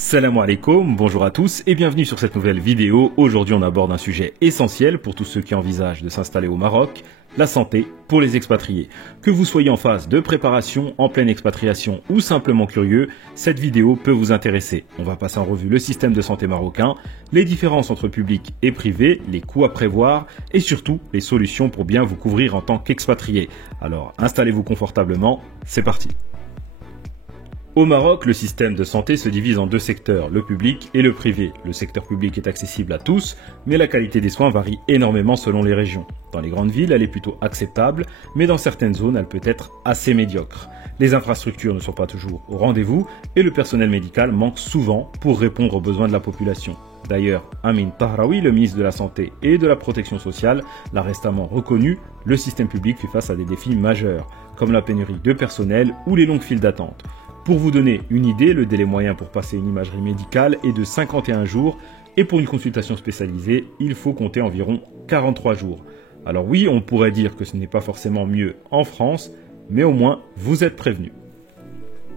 Salam alaikum, bonjour à tous et bienvenue sur cette nouvelle vidéo. Aujourd'hui on aborde un sujet essentiel pour tous ceux qui envisagent de s'installer au Maroc, la santé pour les expatriés. Que vous soyez en phase de préparation, en pleine expatriation ou simplement curieux, cette vidéo peut vous intéresser. On va passer en revue le système de santé marocain, les différences entre public et privé, les coûts à prévoir et surtout les solutions pour bien vous couvrir en tant qu'expatrié. Alors installez-vous confortablement, c'est parti. Au Maroc, le système de santé se divise en deux secteurs, le public et le privé. Le secteur public est accessible à tous, mais la qualité des soins varie énormément selon les régions. Dans les grandes villes, elle est plutôt acceptable, mais dans certaines zones, elle peut être assez médiocre. Les infrastructures ne sont pas toujours au rendez-vous et le personnel médical manque souvent pour répondre aux besoins de la population. D'ailleurs, Amin Tahraoui, le ministre de la Santé et de la Protection sociale, l'a récemment reconnu, le système public fait face à des défis majeurs, comme la pénurie de personnel ou les longues files d'attente. Pour vous donner une idée, le délai moyen pour passer une imagerie médicale est de 51 jours et pour une consultation spécialisée, il faut compter environ 43 jours. Alors oui, on pourrait dire que ce n'est pas forcément mieux en France, mais au moins vous êtes prévenus.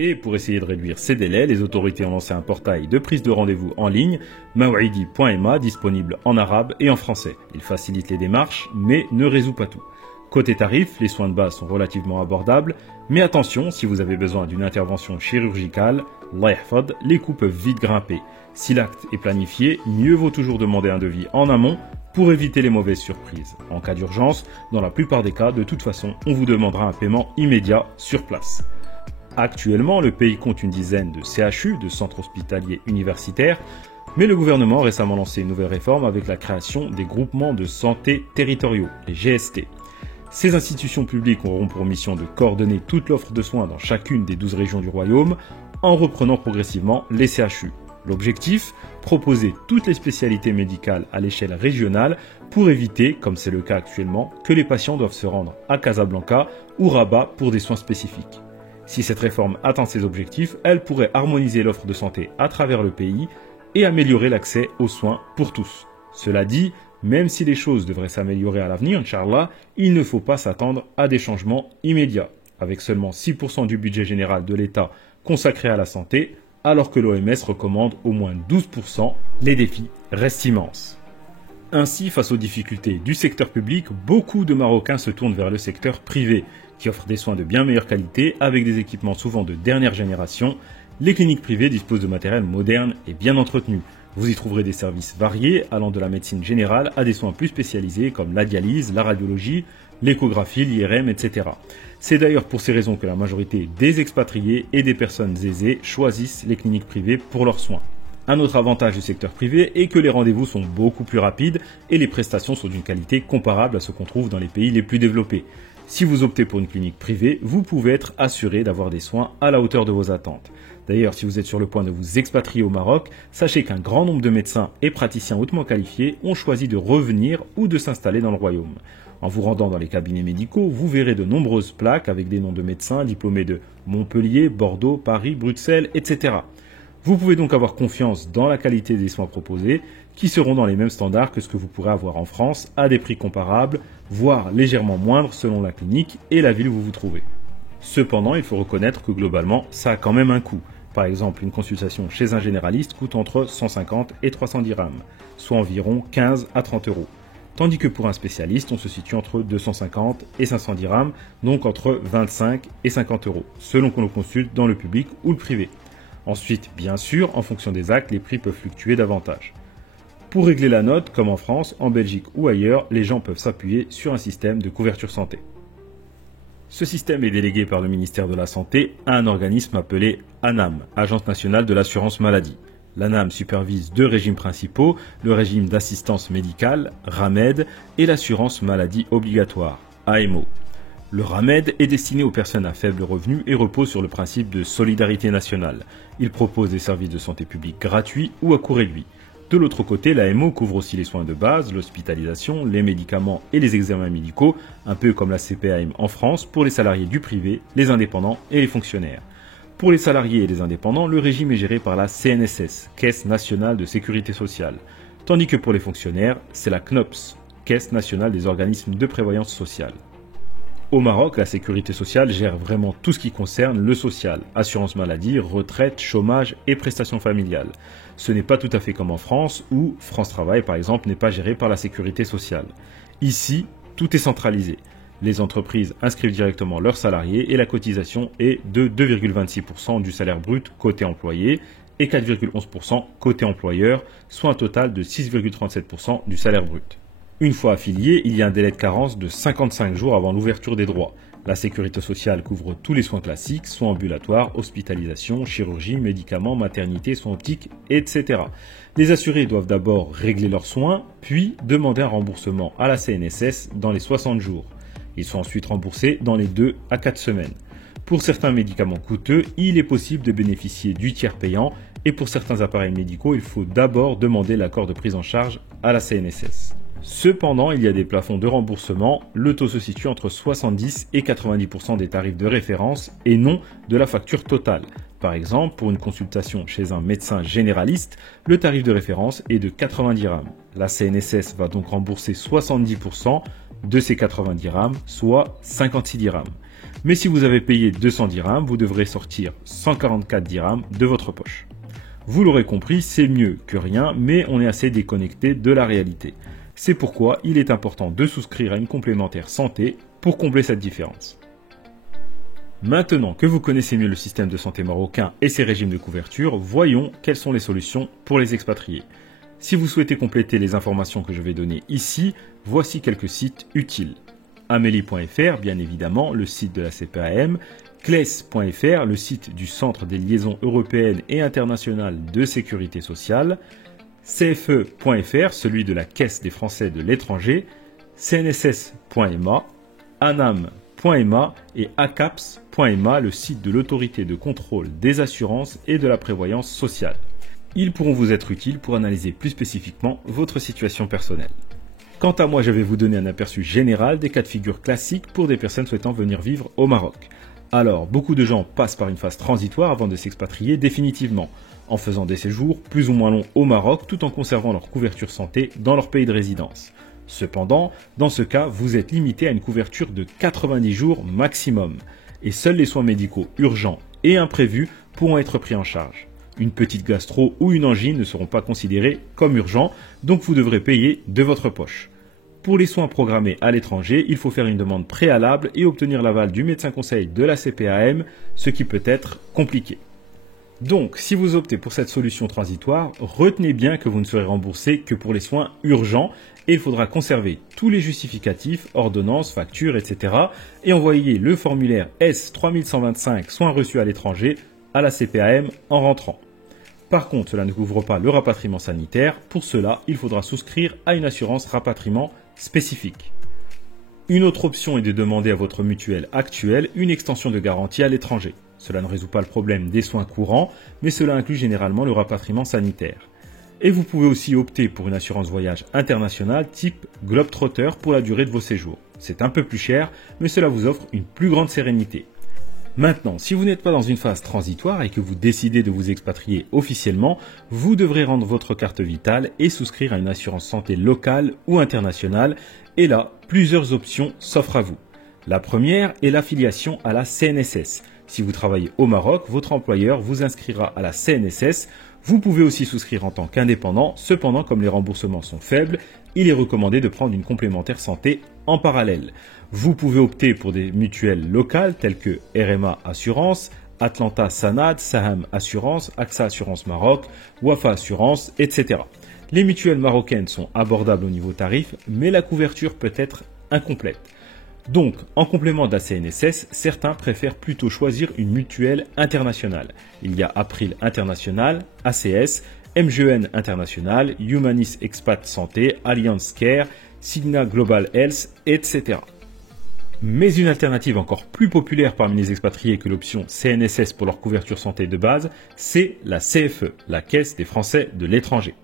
Et pour essayer de réduire ces délais, les autorités ont lancé un portail de prise de rendez-vous en ligne, mawidi.ma, disponible en arabe et en français. Il facilite les démarches, mais ne résout pas tout. Côté tarif, les soins de base sont relativement abordables, mais attention, si vous avez besoin d'une intervention chirurgicale, les coûts peuvent vite grimper. Si l'acte est planifié, mieux vaut toujours demander un devis en amont pour éviter les mauvaises surprises. En cas d'urgence, dans la plupart des cas, de toute façon, on vous demandera un paiement immédiat sur place. Actuellement, le pays compte une dizaine de CHU, de centres hospitaliers universitaires, mais le gouvernement a récemment lancé une nouvelle réforme avec la création des groupements de santé territoriaux, les GST. Ces institutions publiques auront pour mission de coordonner toute l'offre de soins dans chacune des 12 régions du royaume en reprenant progressivement les CHU. L'objectif, proposer toutes les spécialités médicales à l'échelle régionale pour éviter, comme c'est le cas actuellement, que les patients doivent se rendre à Casablanca ou Rabat pour des soins spécifiques. Si cette réforme atteint ses objectifs, elle pourrait harmoniser l'offre de santé à travers le pays et améliorer l'accès aux soins pour tous. Cela dit, même si les choses devraient s'améliorer à l'avenir, Inch'Allah, il ne faut pas s'attendre à des changements immédiats, avec seulement 6% du budget général de l'État consacré à la santé, alors que l'OMS recommande au moins 12%, les défis restent immenses. Ainsi, face aux difficultés du secteur public, beaucoup de Marocains se tournent vers le secteur privé, qui offre des soins de bien meilleure qualité, avec des équipements souvent de dernière génération. Les cliniques privées disposent de matériel moderne et bien entretenu. Vous y trouverez des services variés, allant de la médecine générale à des soins plus spécialisés comme la dialyse, la radiologie, l'échographie, l'IRM, etc. C'est d'ailleurs pour ces raisons que la majorité des expatriés et des personnes aisées choisissent les cliniques privées pour leurs soins. Un autre avantage du secteur privé est que les rendez-vous sont beaucoup plus rapides et les prestations sont d'une qualité comparable à ce qu'on trouve dans les pays les plus développés. Si vous optez pour une clinique privée, vous pouvez être assuré d'avoir des soins à la hauteur de vos attentes. D'ailleurs, si vous êtes sur le point de vous expatrier au Maroc, sachez qu'un grand nombre de médecins et praticiens hautement qualifiés ont choisi de revenir ou de s'installer dans le royaume. En vous rendant dans les cabinets médicaux, vous verrez de nombreuses plaques avec des noms de médecins diplômés de Montpellier, Bordeaux, Paris, Bruxelles, etc. Vous pouvez donc avoir confiance dans la qualité des soins proposés, qui seront dans les mêmes standards que ce que vous pourrez avoir en France à des prix comparables, voire légèrement moindres selon la clinique et la ville où vous vous trouvez. Cependant, il faut reconnaître que globalement, ça a quand même un coût. Par exemple, une consultation chez un généraliste coûte entre 150 et 300 dirhams, soit environ 15 à 30 euros. Tandis que pour un spécialiste, on se situe entre 250 et 500 dirhams, donc entre 25 et 50 euros, selon qu'on le consulte dans le public ou le privé. Ensuite, bien sûr, en fonction des actes, les prix peuvent fluctuer davantage. Pour régler la note, comme en France, en Belgique ou ailleurs, les gens peuvent s'appuyer sur un système de couverture santé. Ce système est délégué par le ministère de la Santé à un organisme appelé ANAM, Agence nationale de l'assurance maladie. L'ANAM supervise deux régimes principaux, le régime d'assistance médicale, RAMED, et l'assurance maladie obligatoire, AMO. Le RAMED est destiné aux personnes à faible revenu et repose sur le principe de solidarité nationale. Il propose des services de santé publique gratuits ou à coût réduit. De l'autre côté, l'AMO couvre aussi les soins de base, l'hospitalisation, les médicaments et les examens médicaux, un peu comme la CPAM en France pour les salariés du privé, les indépendants et les fonctionnaires. Pour les salariés et les indépendants, le régime est géré par la CNSS, Caisse nationale de sécurité sociale, tandis que pour les fonctionnaires, c'est la CNOPS, Caisse nationale des organismes de prévoyance sociale. Au Maroc, la sécurité sociale gère vraiment tout ce qui concerne le social, assurance maladie, retraite, chômage et prestations familiales. Ce n'est pas tout à fait comme en France où France Travail par exemple n'est pas géré par la sécurité sociale. Ici, tout est centralisé. Les entreprises inscrivent directement leurs salariés et la cotisation est de 2,26% du salaire brut côté employé et 4,11% côté employeur, soit un total de 6,37% du salaire brut. Une fois affilié, il y a un délai de carence de 55 jours avant l'ouverture des droits. La sécurité sociale couvre tous les soins classiques, soins ambulatoires, hospitalisation, chirurgie, médicaments, maternité, soins optiques, etc. Les assurés doivent d'abord régler leurs soins, puis demander un remboursement à la CNSS dans les 60 jours. Ils sont ensuite remboursés dans les 2 à 4 semaines. Pour certains médicaments coûteux, il est possible de bénéficier du tiers payant et pour certains appareils médicaux, il faut d'abord demander l'accord de prise en charge à la CNSS. Cependant, il y a des plafonds de remboursement. Le taux se situe entre 70 et 90% des tarifs de référence et non de la facture totale. Par exemple, pour une consultation chez un médecin généraliste, le tarif de référence est de 90 dirhams. La CNSS va donc rembourser 70% de ces 90 dirhams, soit 56 dirhams. Mais si vous avez payé 200 dirhams, vous devrez sortir 144 dirhams de votre poche. Vous l'aurez compris, c'est mieux que rien, mais on est assez déconnecté de la réalité. C'est pourquoi il est important de souscrire à une complémentaire santé pour combler cette différence. Maintenant que vous connaissez mieux le système de santé marocain et ses régimes de couverture, voyons quelles sont les solutions pour les expatriés. Si vous souhaitez compléter les informations que je vais donner ici, voici quelques sites utiles. Amélie.fr, bien évidemment, le site de la CPAM, CLES.fr, le site du Centre des liaisons européennes et internationales de sécurité sociale, CFE.fr, celui de la Caisse des Français de l'étranger, CNSS.ma, ANAM.ma et ACAPS.ma, le site de l'autorité de contrôle des assurances et de la prévoyance sociale. Ils pourront vous être utiles pour analyser plus spécifiquement votre situation personnelle. Quant à moi, je vais vous donner un aperçu général des cas de figure classiques pour des personnes souhaitant venir vivre au Maroc. Alors, beaucoup de gens passent par une phase transitoire avant de s'expatrier définitivement, en faisant des séjours plus ou moins longs au Maroc tout en conservant leur couverture santé dans leur pays de résidence. Cependant, dans ce cas, vous êtes limité à une couverture de 90 jours maximum, et seuls les soins médicaux urgents et imprévus pourront être pris en charge. Une petite gastro ou une angine ne seront pas considérés comme urgents, donc vous devrez payer de votre poche. Pour les soins programmés à l'étranger, il faut faire une demande préalable et obtenir l'aval du médecin conseil de la CPAM, ce qui peut être compliqué. Donc, si vous optez pour cette solution transitoire, retenez bien que vous ne serez remboursé que pour les soins urgents et il faudra conserver tous les justificatifs, ordonnances, factures, etc. et envoyer le formulaire S3125 soins reçus à l'étranger à la CPAM en rentrant. Par contre, cela ne couvre pas le rapatriement sanitaire. Pour cela, il faudra souscrire à une assurance rapatriement spécifique. Une autre option est de demander à votre mutuelle actuelle une extension de garantie à l'étranger. Cela ne résout pas le problème des soins courants, mais cela inclut généralement le rapatriement sanitaire. Et vous pouvez aussi opter pour une assurance voyage internationale type Globetrotter pour la durée de vos séjours. C'est un peu plus cher, mais cela vous offre une plus grande sérénité. Maintenant, si vous n'êtes pas dans une phase transitoire et que vous décidez de vous expatrier officiellement, vous devrez rendre votre carte vitale et souscrire à une assurance santé locale ou internationale. Et là, plusieurs options s'offrent à vous. La première est l'affiliation à la CNSS. Si vous travaillez au Maroc, votre employeur vous inscrira à la CNSS. Vous pouvez aussi souscrire en tant qu'indépendant. Cependant, comme les remboursements sont faibles, il est recommandé de prendre une complémentaire santé en parallèle. Vous pouvez opter pour des mutuelles locales telles que RMA Assurance, Atlanta Sanad, Saham Assurance, AXA Assurance Maroc, Wafa Assurance, etc. Les mutuelles marocaines sont abordables au niveau tarif, mais la couverture peut être incomplète. Donc, en complément de la CNSS, certains préfèrent plutôt choisir une mutuelle internationale. Il y a April International, ACS, MGN International, Humanis Expat Santé, Allianz Care, Cigna Global Health, etc. Mais une alternative encore plus populaire parmi les expatriés que l'option CNSS pour leur couverture santé de base, c'est la CFE, la Caisse des Français de l'étranger.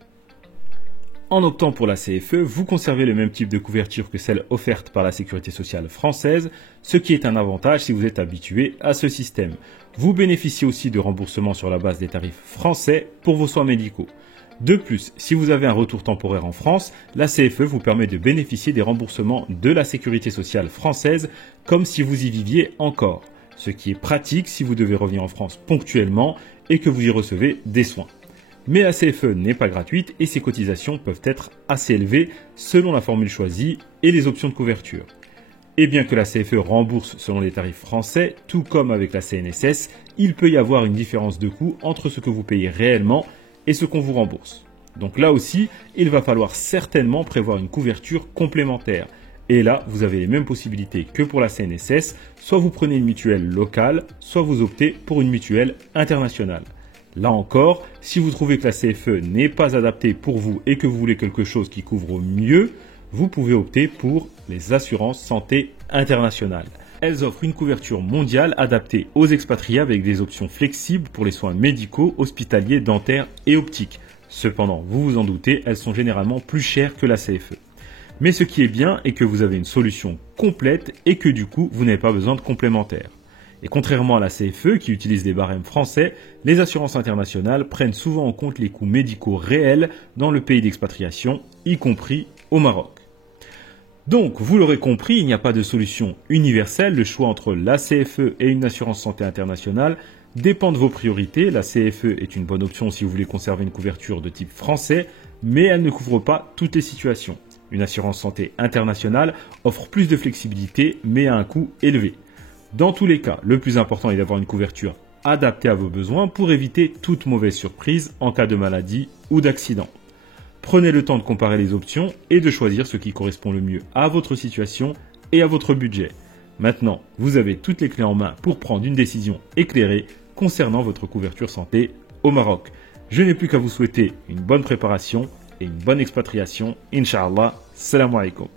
En optant pour la CFE, vous conservez le même type de couverture que celle offerte par la Sécurité sociale française, ce qui est un avantage si vous êtes habitué à ce système. Vous bénéficiez aussi de remboursements sur la base des tarifs français pour vos soins médicaux. De plus, si vous avez un retour temporaire en France, la CFE vous permet de bénéficier des remboursements de la sécurité sociale française comme si vous y viviez encore, ce qui est pratique si vous devez revenir en France ponctuellement et que vous y recevez des soins. Mais la CFE n'est pas gratuite et ses cotisations peuvent être assez élevées selon la formule choisie et les options de couverture. Et bien que la CFE rembourse selon les tarifs français, tout comme avec la CNSS, il peut y avoir une différence de coût entre ce que vous payez réellement et ce qu'on vous rembourse. Donc là aussi, il va falloir certainement prévoir une couverture complémentaire. Et là, vous avez les mêmes possibilités que pour la CNSS, soit vous prenez une mutuelle locale, soit vous optez pour une mutuelle internationale. Là encore, si vous trouvez que la CFE n'est pas adaptée pour vous et que vous voulez quelque chose qui couvre mieux, vous pouvez opter pour les assurances santé internationales. Elles offrent une couverture mondiale adaptée aux expatriés avec des options flexibles pour les soins médicaux, hospitaliers, dentaires et optiques. Cependant, vous vous en doutez, elles sont généralement plus chères que la CFE. Mais ce qui est bien est que vous avez une solution complète et que du coup, vous n'avez pas besoin de complémentaires. Et contrairement à la CFE qui utilise des barèmes français, les assurances internationales prennent souvent en compte les coûts médicaux réels dans le pays d'expatriation, y compris au Maroc. Donc, vous l'aurez compris, il n'y a pas de solution universelle. Le choix entre la CFE et une assurance santé internationale dépend de vos priorités. La CFE est une bonne option si vous voulez conserver une couverture de type français, mais elle ne couvre pas toutes les situations. Une assurance santé internationale offre plus de flexibilité, mais à un coût élevé. Dans tous les cas, le plus important est d'avoir une couverture adaptée à vos besoins pour éviter toute mauvaise surprise en cas de maladie ou d'accident. Prenez le temps de comparer les options et de choisir ce qui correspond le mieux à votre situation et à votre budget. Maintenant, vous avez toutes les clés en main pour prendre une décision éclairée concernant votre couverture santé au Maroc. Je n'ai plus qu'à vous souhaiter une bonne préparation et une bonne expatriation. Inch'Allah, salam alaikum.